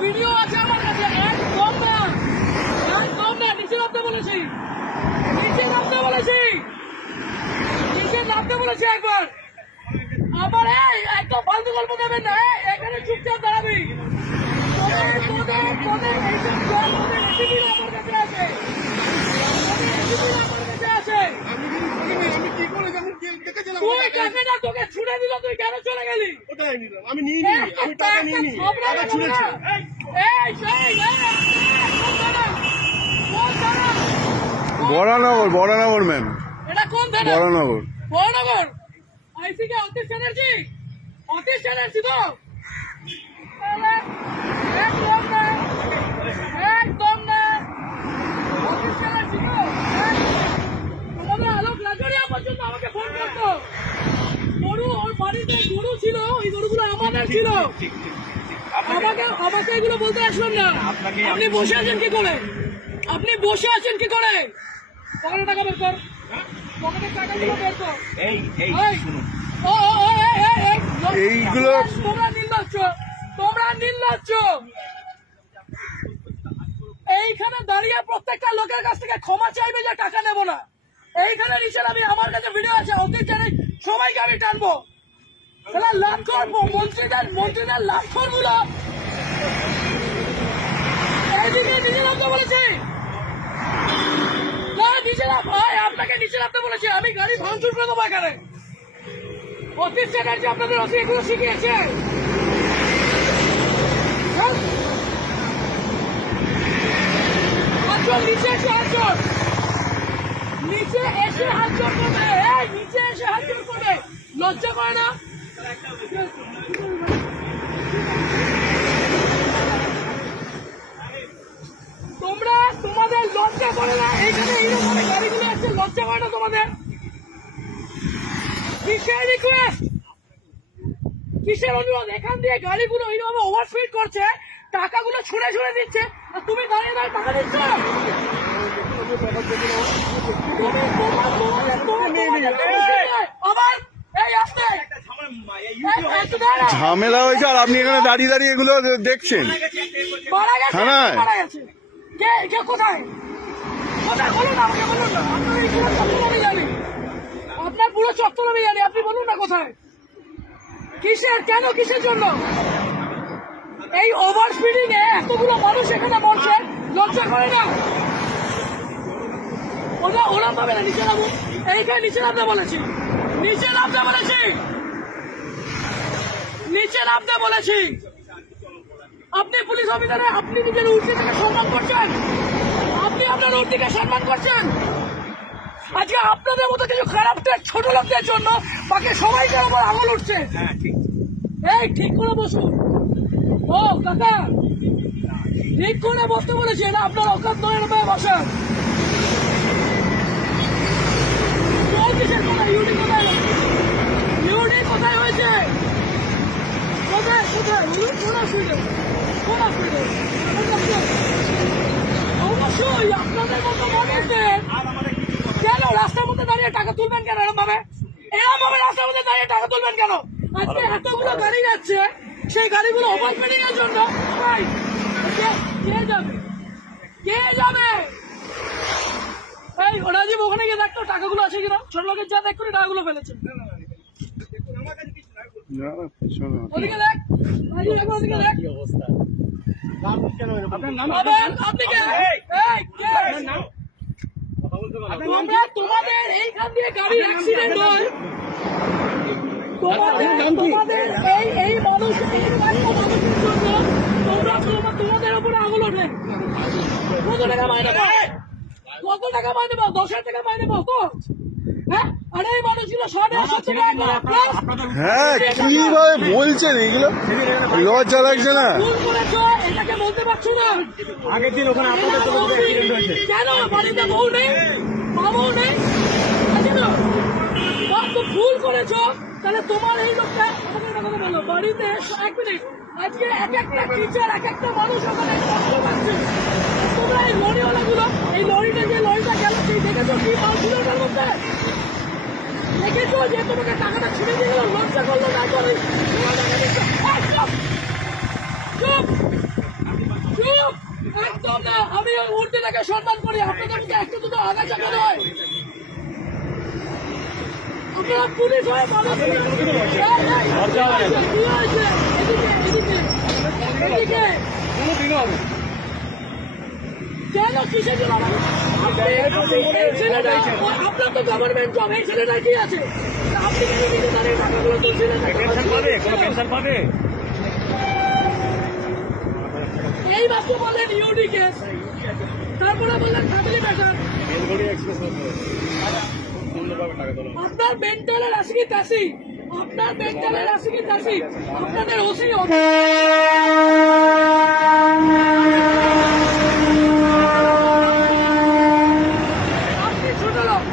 Video আছে আমার কাছে, একদম না। একদম না নিচে নামতে বলেছি। নিচে নামতে বলেছি। নিচে নামতে বলেছি একবার। আবার এই একদম ফালতু গল্প দেবেন না এখানে চুপচাপ দাঁড়াবি। তোদের তোদের তোদের এইসব আমার কাছে আছে তোদের রেসিপিগুলো আমার কাছে আছে আমি কিছু করিনি, আমি কি করেছি আমি কি- দেখেছিলাম তুই ওটা- কাকে না তোকে ছুড়ে দিল তুই কেন চলে গেলি? নিলাম। আমি নিয়ে নিই আমি টাকা নিয়ে নিই টাকা ছুঁড়েছি। বরানগর বরানগর ম্যাম। এটা কোন থানা বরানগর। বড়নগর আইসি কে অতীশ ব্যানার্জি? অতীশ ব্যানার্জি তো? একদম না একদম না। অতীশ ব্যানার্জি তো? আমাদের আলোক লাজরিয়া পর্যন্ত আমাকে ফোন করতো। বাড়িতে গরু ছিল ওই গরুগুলো আমাদের ছিল। আমাকে আমাকে এগুলো বলতে আসলাম না। আপনি বসে আছেন কি করে? আপনি বসে আছেন কি করে? পকেটে টাকা বের কর। পকেটের টাকাগুলো বের কর। এই এই এই, ও, ও, ও, এই, এই, এই, এইগুলো- তোমরা- তোমরা নির্লজ্জ। তোমরা নির্লজ্জ। এইখানে দাঁড়িয়ে প্রত্যেকটা লোকের কাছ থেকে ক্ষমা চাইবে যে টাকা নেব না। এইখানে নিচে আমি আমার কাছে ভিডিও আছে অতীত জানি সবাইকে আমি টানবো। তাহলে লাভ করব, মন্ত্রীদের মন্ত্রীদের লাভ নিচে নামতে বলেছি। না নিচে নাম ভাই, আপনাকে নিচে নামতে বলেছি। আমি গাড়ি ভাঙচুর করে দেবো এখানে। অতীত চ্যাটার্জি আপনাদের এগুলো শিখিয়েছে হ্যাঁ? হাতজোড় নিচে এসে হাতজোড় নিচে এসে হাতজোড় করবে এই নিচে এসে হাতজোড় করবে লজ্জা করে না তোমরা তোমাদের লজ্জা করে না এইখানে এইরকম গাড়িগুলো আছে লজ্জা করে না তোমাদের? কিসের রিকোয়েস্ট কিসের অনুরোধ? এখান দিয়ে গাড়িগুলো এইভাবে ওভারস্পিড করছে টাকাগুলো ছুঁড়ে ছুঁড়ে দিচ্ছে আর তুমি দাঁড়িয়ে দাঁড়িয়ে টাকা দিচ্ছ। ঝামেলা হয়েছে আর আপনি এখানে দাঁড়িয়ে দাঁড়িয়ে এগুলো দেখছেন। থানায়? কোথায়? আপনার পুরো চত্বর আমি জানি। আপনি বলুন না কোথায়? কিসের, কেন, কিসের জন্য? এই ওভার স্পিডিং এ এতগুলো মানুষ এখানে মরছে লজ্জা করে না? ওরা ওরা পাবে না, নিচে নামো এইখানে নিচে নামতে বলেছি। নিচে নামতে বলেছি। নিচে নামতে বলেছি। আপনি পুলিশ অফিসারে, আপনি নিজের উর্দিকে সম্মান করছেন? আপনার উর্দিকে সম্মান করছেন? আজকে আপনাদের মতো কিছু খারাপ ছোট লোকদের জন্য বাকি সবাইকে ওপর আঙুল উঠছে। এই ঠিক করে বসুন। ও কাকা ঠিক করে বসতে বলেছি এটা আপনার অকাত নয় এরকম বসেন। ইউনি কোথায়? ইউনি কোথায় হয়েছে? কোথায়? কোথায়? কোন অসুবিধা কোন অসুবিধা? অবশ্যই আপনাদের মতো মানুষদের কেন রাস্তার মধ্যে দাঁড়িয়ে টাকা তুলবেন কেন এরকম ভাবে এরকম ভাবে রাস্তার মধ্যে দাঁড়িয়ে টাকা তুলবেন কেন আজকে এতগুলো গাড়ি যাচ্ছে সেই গাড়িগুলো ওভারস্পিডিং এর জন্য কে- যাবে কে যাবে এই রাজীব ওখানে গিয়ে দেখতো টাকাগুলো আছে কিনা ছোট লোকের যা দেখ করে টাকাগুলো ফেলেছে ওদিকে দেখ ওদিকে দেখ তোমরা তোমাদের এইখান দিয়ে গাড়ি অ্যাক্সিডেন্ট হয়। তোমাদের তোমাদের এই এই মানুষ এই মানুষের জন্য তোমরা তোমাদের উপরে আঙুল ওঠে। কত টাকা মাইনে পাও? কত টাকা মাইনে পাও? দশ হাজার টাকা মাইনে পাও? তো হ্যাঁ হ্যাঁ কীভাবে বলছেন এগুলো? লজ্জা লাগছে না। আগের দিন ওখানে আপনাদের তো লোকের অ্যাক্সিডেন্ট হয়েছে। কেন? বাড়িতে বউ নেই? নেই? তো ভুল করেছ। তাহলে তোমার এই লোকটা বলো বাড়িতে এক মিনিট। আজকে এক একটা টিচার এক একটা মানুষ ওখানে কষ্ট পাচ্ছে তোমরা এই লরিওয়ালা এই লরিটা যে লরিটা গেল সেই দেখেছ কি মাল ছিল ওটার মধ্যে দেখেছ যে তোমাকে টাকাটা ছিঁড়ে দিয়ে গেল লজ্জা করল না করে। চুপ চুপ আমি উর্দিটাকে সম্মান করি। আপনাদের মধ্যে একটু দুটো আগাছা কেন হয়। আপনারা পুলিশ হয়ে মানুষ এদিকে, এদিকে, এদিকে। কেন কিসের জন্য আমাকে- আপনি- এই ছেলেটা, আপনার তো গভর্নমেন্ট জব এই আছে? আপনি কেন নিজে দাঁড়িয়ে টাকাগুলো তুলছিলেন পেনশন পাবে কোনো পেনশন পাবে। এই মাত্র বললেন ইউডি কেস তারপরে বললেন ফ্যামিলি ম্যাটার আপনার মেন্টালের আসি কি তাসি আপনার মেন্টালের আসি তাসি আপনাদের ওসি আপনি ছোট লোক ওটা ছোট লোক, আপনি ছোট লোক। ওদিকে কোথায়? ওদিকে কোথায়? দেখুন।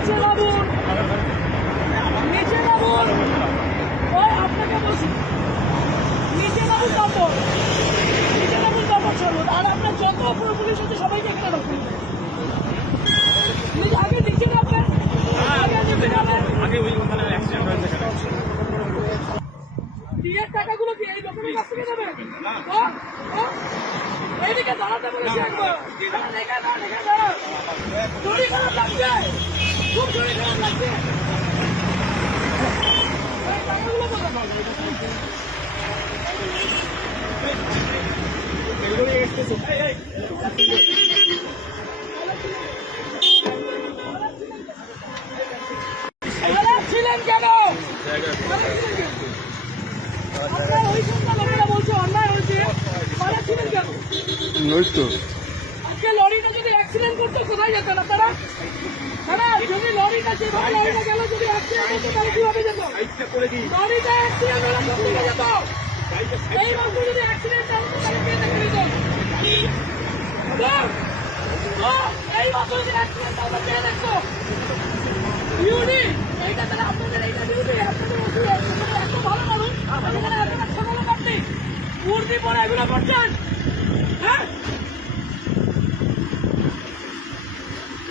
নিচে নামুন। নিচে নামুন। ওই, আপনাকে বলছি। নিচে নামুন তারপর। নিচে নামুন তারপর চলুন। আর আপনার যত অপর পুলিশ আছে সবাইকে এখানে রাখুন আগে নিচে নামবেন আগে নিচে নামবেন আগে ওই ওখানে অ্যাক্সিডেন্ট হয়েছে বিয়ের টাকাগুলো কি এই লোকের কাছ থেকে নেবেন? এইদিকে দাঁড়াতে বলেছি একবার দাঁড়ান, এখানে দাঁড়ান, এখানে দাঁড়ান। শরীর খারাপ লাগছে ছিলেন কেন ওই তো। আজকে লরিটা যদি অ্যাক্সিডেন্ট করতো কোথায় যেতেন আপনারা আপনাদের এইটা ডিউটি আপনাদের আপনাদের এত ভালো মানুষ এতটা ছোট লোক আপনি মূর্তি পরে এগুলো করছেন? হ্যাঁ ও বাচ্চা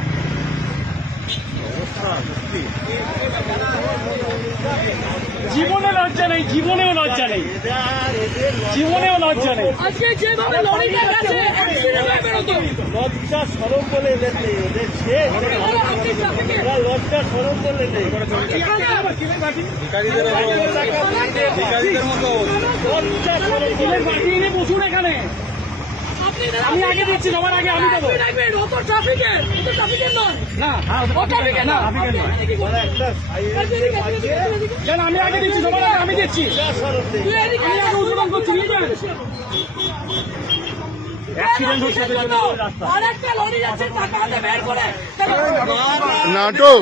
জীবনে লজ্জা নেই জীবনেও লজ্জা নেই। জীবনেও লজ্জা নেই। লজ্জা সরম বলে এদের নেই ওদের লজ্জা সরম বলে বসুন এখানে। আমি আগে দিচ্ছি সবার আগে আমি দেবো। ট্রাফিকের ট্রাফিকের নয়। আমি আগে দিচ্ছি আমি দিচ্ছি উদ্বোধন করছি নাটক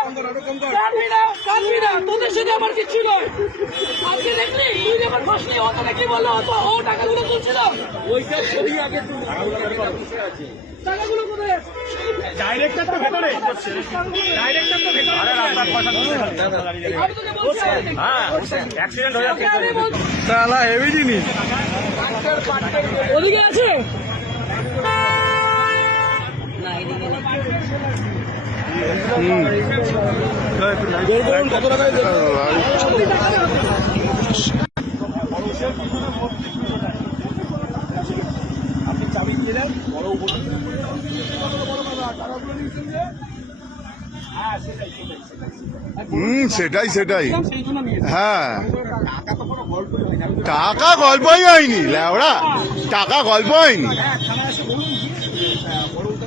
কাঁদবি না কাঁদবি না তোদের সাথে আমার কিচ্ছু নয়। আজকে দেখলি? তুই যখন ফাঁসলি ও তোকে কি তো ও টাকাগুলো তুলছিল। টাকাগুলো কোথায় আছে? ডাইরেক্টর তো ভেতরে। ডাইরেক্টর তো ভেতরে। আরে রাস্তার পয়সা দিতে আমি তোকে বলছি আগে হ্যাঁ অ্যাক্সিডেন্ট হয়ে আমি হেভি জিনিস। ওদিকে আছে? কত হুম সেটাই সেটাই। হ্যাঁ। টাকা গল্পই হয়নি ল্যাওড়া। টাকা গল্প হয়নি।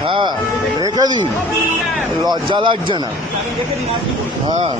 হ্যাঁ রেখে দিন। লজ্জা লাগছে না। হ্যাঁ।